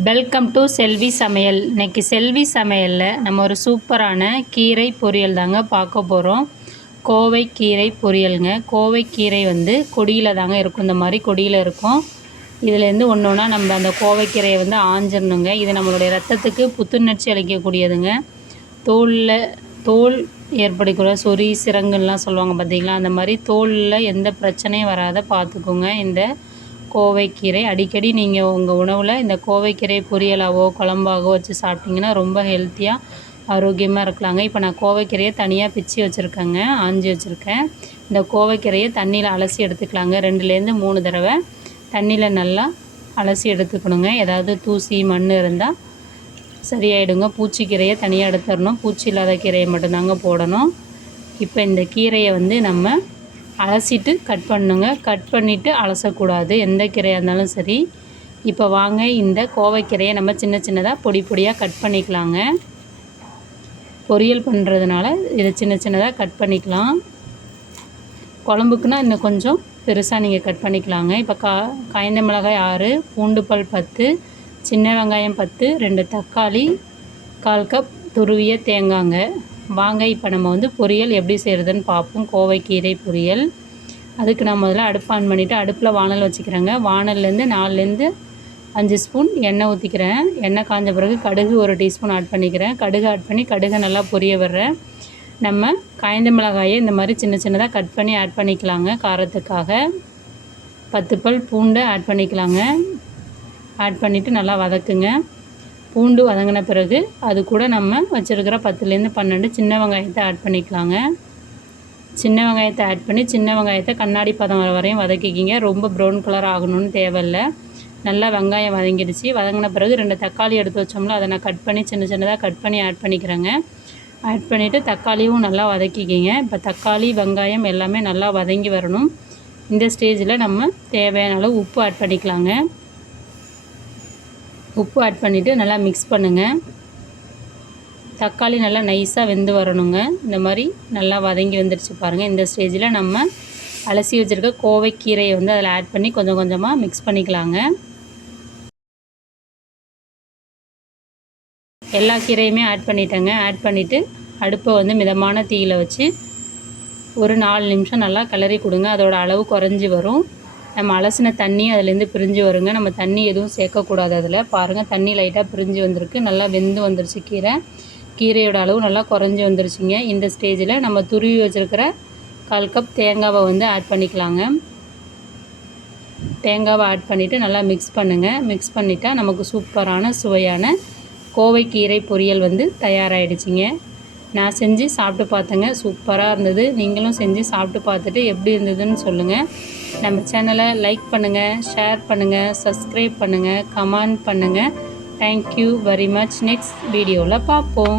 Welcome to செல்வி சமையல் இன்னைக்கு செல்வி சமையலில் நம்ம ஒரு சூப்பரான கீரை பொரியல் தாங்க பார்க்க போகிறோம் கோவை கீரை பொரியலுங்க. கோவை கீரை வந்து கொடியில் தாங்க இருக்கும். இந்த மாதிரி கொடியில் இருக்கும். இதுலேருந்து ஒன்று ஒன்றா நம்ம அந்த கோவைக்கீரையை வந்து ஆஞ்சிடணுங்க இது நம்மளுடைய ரத்தத்துக்கு புத்துணர்ச்சி அளிக்கக்கூடியதுங்க. தோலில் தோல் ஏற்படுகிற சொறி சிரங்குலாம் சொல்லுவாங்க பார்த்தீங்களா அந்த மாதிரி தோலில் எந்த பிரச்சனையும் வராத பார்த்துக்குங்க இந்த கோவைக்கீரை. அடிக்கடி நீங்கள் உங்கள் உணவில் இந்த கோவைக்கீரை பொரியலாவோ குழம்பாகவோ வச்சு சாப்பிட்டிங்கன்னா ரொம்ப ஹெல்த்தியாக ஆரோக்கியமாக இருக்கலாங்க. இப்போ நான் கோவைக்கீரையை தனியாக பிச்சு வச்சுருக்கேங்க ஆஞ்சி வச்சுருக்கேன். இந்த கோவைக்கீரையை தண்ணியில் அலசி எடுத்துக்கலாங்க. ரெண்டுலேருந்து மூணு தடவை தண்ணியில் நல்லா அலசி எடுத்துக்கணுங்க. ஏதாவது தூசி மண் இருந்தால் சரியாயிடுங்க. பூச்சிக்கீரையை தனியாக எடுத்துடணும். பூச்சி இல்லாத கீரையை மட்டும்தாங்க போடணும். இப்போ இந்த கீரையை வந்து நம்ம அலசிட்டு கட் பண்ணுங்க. கட் பண்ணிவிட்டு அலசக்கூடாது. எந்த கீரையாக இருந்தாலும் சரி. இப்போ வாங்க இந்த கோவைக்கீரையை நம்ம சின்ன சின்னதாக பொடி பொடியாக கட் பண்ணிக்கலாங்க. பொரியல் பண்ணுறதுனால இதை சின்ன சின்னதாக கட் பண்ணிக்கலாம். குழம்புக்குன்னா இன்னும் கொஞ்சம் பெருசாக நீங்கள் கட் பண்ணிக்கலாங்க. இப்போ கா காய்ந்த மிளகாய் ஆறு பூண்டு பல் பத்து சின்ன வெங்காயம் பத்து ரெண்டு தக்காளி கால் கப் துருவிய தேங்காங்க. வாங்க இப்போ நம்ம வந்து பொரியல் எப்படி செய்கிறதுன்னு பார்ப்போம். கோவைக்கீரை பொரியல். அதுக்கு நான் முதல்ல அடுப்பு ஆன் பண்ணிவிட்டு அடுப்பில் வானல் வச்சுக்கிறேங்க. வானல்லேருந்து நாலுலேருந்து அஞ்சு ஸ்பூன் எண்ணெய் ஊற்றிக்கிறேன் எண்ணெய் காஞ்ச பிறகு கடுகு ஒரு டீஸ்பூன் ஆட் பண்ணிக்கிறேன். கடுகு ஆட் பண்ணி கடுகு நல்லா பொரிய விடுறேன். நம்ம காய்ந்த மிளகாயை இந்த மாதிரி சின்ன சின்னதாக கட் பண்ணி ஆட் பண்ணிக்கலாங்க காரத்துக்காக. பத்து பல் பூண்டை ஆட் பண்ணிக்கலாங்க. ஆட் பண்ணிவிட்டு நல்லா வதக்குங்க. பூண்டு வதங்கின பிறகு அது கூட நம்ம வச்சுருக்கிற பத்துலேருந்து பன்னெண்டு சின்ன வெங்காயத்தை ஆட் பண்ணிக்கலாங்க. சின்ன வெங்காயத்தை ஆட் பண்ணி சின்ன வெங்காயத்தை கண்ணாடி பதம் வர வரையும் வதக்கிக்கிங்க. ரொம்ப ப்ரௌன் கலர் ஆகணும்னு தேவையில்லை. நல்லா வெங்காயம் வதங்கிடுச்சு. வதங்கின பிறகு ரெண்டு தக்காளி எடுத்து வச்சோம்ல அதை நான் கட் பண்ணி சின்ன சின்னதாக கட் பண்ணி ஆட் பண்ணிக்கிறேங்க. ஆட் பண்ணிவிட்டு தக்காளியும் நல்லா வதக்கிக்கிங்க. இப்போ தக்காளி வெங்காயம் எல்லாமே நல்லா வதங்கி வரணும். இந்த ஸ்டேஜில் நம்ம தேவையான அளவு உப்பு ஆட் பண்ணிக்கலாங்க. உப்பு ஆட் பண்ணிவிட்டு நல்லா மிக்ஸ் பண்ணுங்கள் தக்காளி நல்லா நைஸாக வெந்து வரணுங்க. இந்த மாதிரி நல்லா வதங்கி வந்துடுச்சு பாருங்கள் இந்த ஸ்டேஜில் நம்ம அலசி வச்சுருக்க கோவை கீரையை வந்து அதில் ஆட் பண்ணி கொஞ்சம் கொஞ்சமாக மிக்ஸ் பண்ணிக்கலாங்க. எல்லா கீரையுமே ஆட் பண்ணிட்டேங்க. ஆட் பண்ணிவிட்டு அடுப்பை வந்து மிதமான தீயில் வச்சு ஒரு நாலு நிமிஷம் நல்லா கிளறி கொடுங்க. அதோட அளவு குறைஞ்சி வரும். நம்ம அலசின தண்ணி அதுலேருந்து பிரிஞ்சு வருங்க. நம்ம தண்ணி எதுவும் சேர்க்கக்கூடாது அதில். பாருங்கள் தண்ணி லைட்டாக பிரிஞ்சு வந்திருக்கு. நல்லா வெந்து வந்துருச்சு கீரை. கீரையோட அளவு நல்லா குறைஞ்சி வந்துருச்சுங்க. இந்த ஸ்டேஜில் நம்ம துருவி வச்சுருக்கிற கால் கப் தேங்காவை வந்து ஆட் பண்ணிக்கலாங்க. தேங்காவை ஆட் பண்ணிவிட்டு நல்லா மிக்ஸ் பண்ணுங்கள் மிக்ஸ் பண்ணிட்டா நமக்கு சூப்பரான சுவையான கோவை கீரை பொரியல் வந்து தயாராகிடுச்சிங்க நான் செஞ்சு சாப்பிட்டு பார்த்தேங்க. சூப்பராக இருந்தது. நீங்களும் செஞ்சு சாப்பிட்டு பார்த்துட்டு எப்படி இருந்ததுன்னு சொல்லுங்கள் நம்ம சேனலை லைக் பண்ணுங்கள் ஷேர் பண்ணுங்கள் சப்ஸ்கிரைப் பண்ணுங்கள் கமெண்ட் பண்ணுங்கள் தேங்க்யூ வெரி மச் நெக்ஸ்ட் வீடியோவில் பார்ப்போம்.